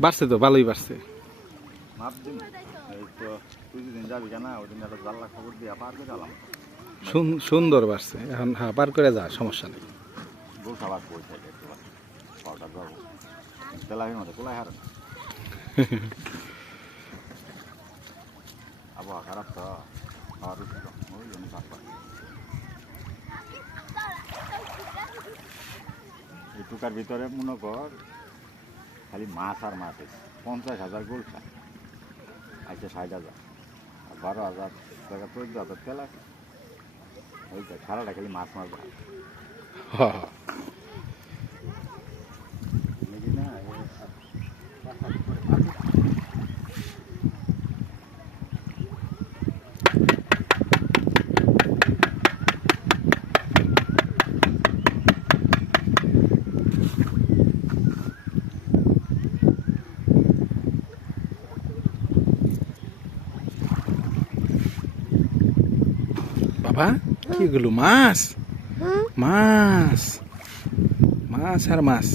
বাড়ছে তো, ভালোই বাড়ছে। মাপ দিন এই তো তুই যেদিন যাবি কেনা ওই দিন একটা জাল্লা খবর দিয়ে পার করে গেলাম। সুন্দর বাড়ছে এখন। হ্যাঁ, পার করে যা, সমস্যা নেই। গোল খাবার পয়সা একটু পাউডার যাবো তেলাহির মধ্যে কোলাই হারেন আবহাওয়া খারাপ তো খাওয়ার উঠল ওই জন্য পারবা এই টুকার ভিতরে মনে কর খালি মাছ আর মাছ 50,000 গোল খায় আচ্ছা 60,000 আর 12,000 টাকা 14,000 তেল আছে ওই সারাটা খালি মাছ মাছ ভাই বাবা কি গুলো? মাছ, মাছ, মাছ আর মাছ।